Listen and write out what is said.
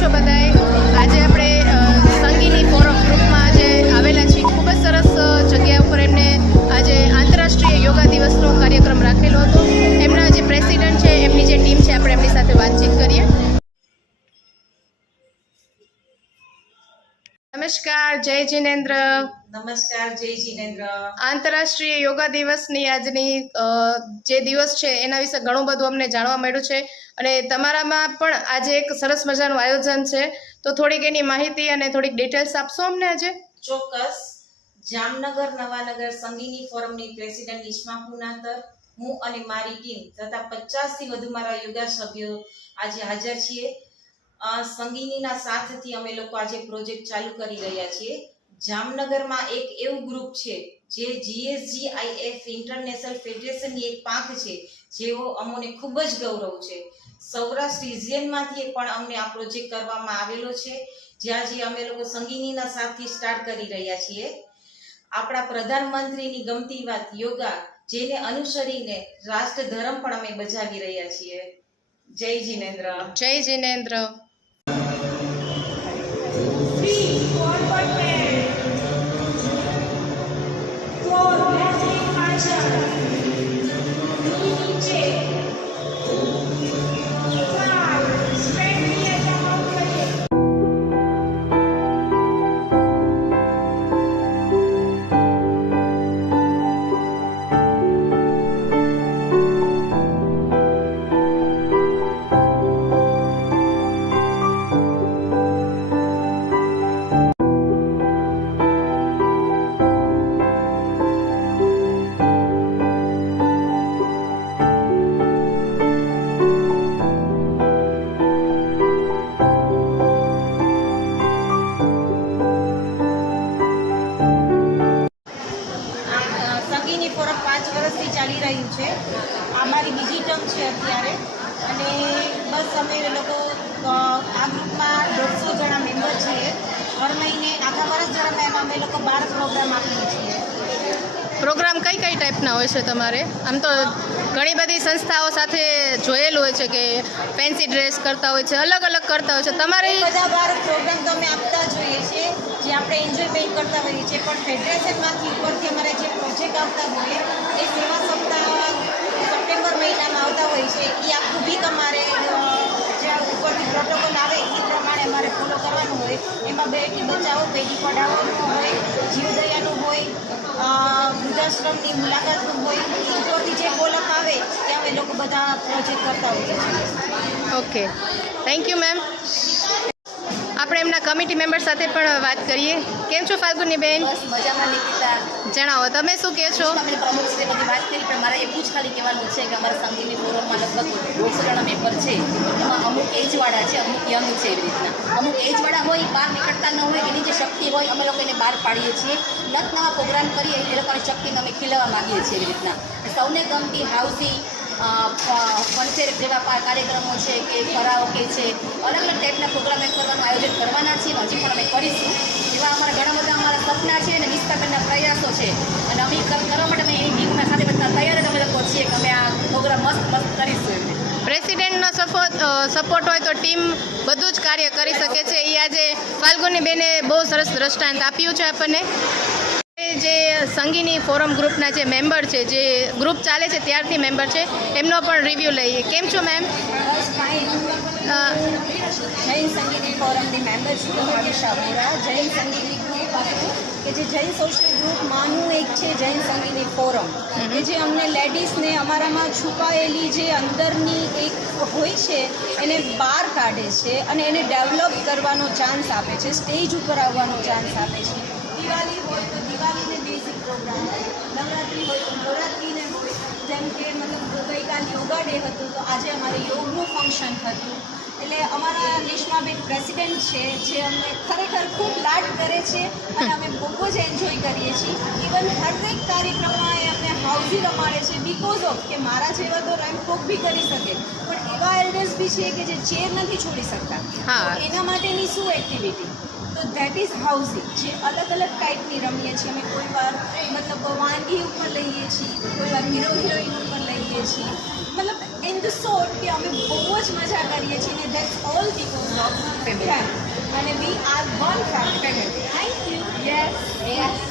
છો બધાએ? આજે આપણે સંગીની ફોરમ ગ્રુપમાં આજે આવેલા છીએ. ખૂબ જ સરસ જગ્યા ઉપર એમને આજે આંતરરાષ્ટ્રીય યોગા દિવસનો કાર્યક્રમ રાખેલો હતો. એમના જે પ્રેસિડેન્ટ છે, એમની જે ટીમ છે, આપણે એમની સાથે વાતચીત કરીએ. નમસ્કાર, જય જિનેન્દ્ર. નમસ્કાર, જય જિનેન્દ્ર. આંતરરાષ્ટ્રીય યોગા દિવસની આજની જે દિવસ છે એના વિશે ઘણું બધું અમને જાણવા મળ્યું છે અને તમારામાં પણ આજે એક સરસ મજાનું આયોજન છે, તો થોડીક એની માહિતી અને થોડીક ડિટેલ્સ આપશો અમને આજે? ચોક્કસ. જામનગર નવાનગર સંગીની ફોરમની પ્રેસિડેન્ટ ઈસ્મા પુનાતર, હું અને મારી ટીમ તથા 50થી વધુ મારા યોગા સભ્યો આજે હાજર છીએ. સંગીનીના સાથથી અમે લોકો આજે પ્રોજેક્ટ ચાલુ કરી રહ્યા છીએ. જામનગરમાં એક એવું ગ્રુપ છે જે GSGIF ઇન્ટરનેશનલ ફેડરેશનની એક પાંખ છે, જેઓ અમને ખૂબ જ ગૌરવ છે. સૌરાષ્ટ્ર રિજિયનમાંથી પણ અમને આ પ્રોજેક્ટ કરવામાં આવેલો છે, જ્યાં જે અમે લોકો સંગીનીના સાથથી સ્ટાર્ટ કરી રહ્યા છીએ. આપણા પ્રધાનમંત્રીની ગમતી વાત યોગા, જેને અનુસરીને રાષ્ટ્ર ધર્મ પણ અમે બજાવી રહ્યા છીએ. જય જિનેન્દ્ર. જય જિનેન્દ્ર. સંગીની ફોરમ 5 વર્ષથી ચાલી રહ્યું છે. આ મારી બીજી ટર્મ છે અત્યારે, અને બસ અમે લોકો આ ગ્રુપમાં 150 જણા મેમ્બર છીએ. હર મહિને આખા વર્ષ દરમિયાન અમે લોકો 12 પ્રોગ્રામ આપીએ છીએ. પ્રોગ્રામ કઈ કઈ ટાઈપના હોય છે તમારે? આમ તો ઘણી બધી સંસ્થાઓ સાથે જોયેલું હોય છે કે ફેન્સી ડ્રેસ કરતા હોય છે, અલગ અલગ કરતા હોય છે. તમારે બધા 12 પ્રોગ્રામ તો અમે આપતા જ હોઈએ છીએ, જે આપણે એન્જોયમેન્ટ કરતા હોઈએ છીએ. પણ ફેડરેશનમાંથી ઉપરથી અમારે જે પ્રોજેક્ટ આવતા હોય એ સેવા સપ્તાહ સપ્ટેમ્બર મહિનામાં આવતા હોય છે. એ આખું વીક અમારે જ્યાં ઉપરથી પ્રોટોકોલ આવે એ પ્રમાણે અમારે ફોલો કરવાનું હોય. એમાં બેટી બચાવો, બેટી પઢાઓનું હોય, જીવદયાનું હોય, વૃદ્ધાશ્રમની મુલાકાતનું હોય. ઉપરથી જે ફોલોઅપ આવે એ અમે લોકો બધા પ્રોજેક્ટ કરતા હોઈએ છીએ. Okay, thank you ma'am. આપણે એમના કમિટી મેમ્બર સાથે પણ વાત કરીએ. કેમ છો ફાલ્ગુની બેન? બસ મજામાં. નિકિતા, જણાવો, તમે શું કહો છો? અમે પ્રમુખ શ્રી બધી વાત કરી, પણ મારે એટલું જ ખાલી કહેવાનું છે કે અમારા સંગીની ફોરમમાં લગભગ 150 જણા મેમ્બર છે. એમાં અમુક એજવાળા છે, અમુક યંગ છે. એવી રીતના અમુક એજવાળા હોય, બહાર નીકળતા ન હોય, એની જે શક્તિ હોય અમે લોકો એને બહાર પાડીએ છીએ. નત નવા પ્રોગ્રામ કરીએ, એ લોકોની શક્તિને અમે ખીલવા માગીએ છીએ. એવી રીતના સૌને ગમતી હાઉસી ફનફેર જેવા કાર્યક્રમો છે કે કરાઓકે છે, અલગ અલગ ટાઈપના પ્રોગ્રામ કરવાનું આયોજન કરવાના છીએ. હજી પણ અમે કરીશું. એવા અમારા ઘણા બધા અમારા સપના છે અને નિષ્ઠાબેનના પ્રયાસો છે, અને અમે કરવા માટે અમે એની ટીમના સાથે બધા તૈયાર જ અમે લોકો છીએ કે અમે આ પ્રોગ્રામ મસ્ત કરીશું. એમને પ્રેસિડેન્ટનો સપોર્ટ હોય તો ટીમ બધું જ કાર્ય કરી શકે છે. એ આજે ફાલ્ગુની બેને બહુ સરસ દ્રષ્ટાંત આપ્યું છે આપણને. જે સંગીની ફોરમ ગ્રુપના જે મેમ્બર છે, જે ગ્રુપ ચાલે છે ત્યારથી મેમ્બર છે, એમનો પણ રિવ્યૂ લઈએ. કેમ છો મેમ? બસ ફાઇન. જૈન સંગીની ફોરમની મેમ્બર છું, આવિશા વોરા. જૈન સંગીની ગ્રુપ હતું કે જે જૈન સોશિયલ ગ્રુપમાંનું એક છે જૈન સંગીની ફોરમ, કે જે અમને લેડીઝને અમારામાં છુપાયેલી જે અંદરની એક હોય છે એને બહાર કાઢે છે અને એને ડેવલપ કરવાનો ચાન્સ આપે છે, સ્ટેજ ઉપર આવવાનો ચાન્સ આપે છે. દિવાળી હોય તો દિવાળીને બેઝિક પ્રોગ્રામ હોય, નવરાત્રિ હોય તો નવરાત્રિને હોય. જેમ કે મતલબ ગઈકાલ યોગા ડે હતું તો આજે અમારે યોગનું ફંક્શન હતું. એટલે અમારા રેશમાબેન પ્રેસિડેન્ટ છે, જે અમને ખરેખર ખૂબ લાડ કરે છે અને અમે બહુ જ એન્જોય કરીએ છીએ. ઇવન હરેક કાર્યક્રમમાં એ અમને હાઉસી રમાડે છે, બિકોઝ ઓફ કે મારા જેવા તો રેમ્પ વોક બી કરી શકે, પણ એવા એલ્ડર્સ બી છે કે જે ચેર નથી છોડી શકતા. તો એના માટેની શું એક્ટિવિટી? તો દેટ ઇઝ હાઉસિંગ, જે અલગ અલગ ટાઈપની રમીએ છીએ અમે. કોઈ વાર મતલબ વાનગી ઉપર લઈએ છીએ, કોઈ વાર હીરો હિરોઈન ઉપર લઈએ છીએ. મતલબ ઇન ધ શોર્ટ કે અમે બહુ જ મજા કરીએ છીએ. ને that's all because of family અને we are one family. Thank you. Yes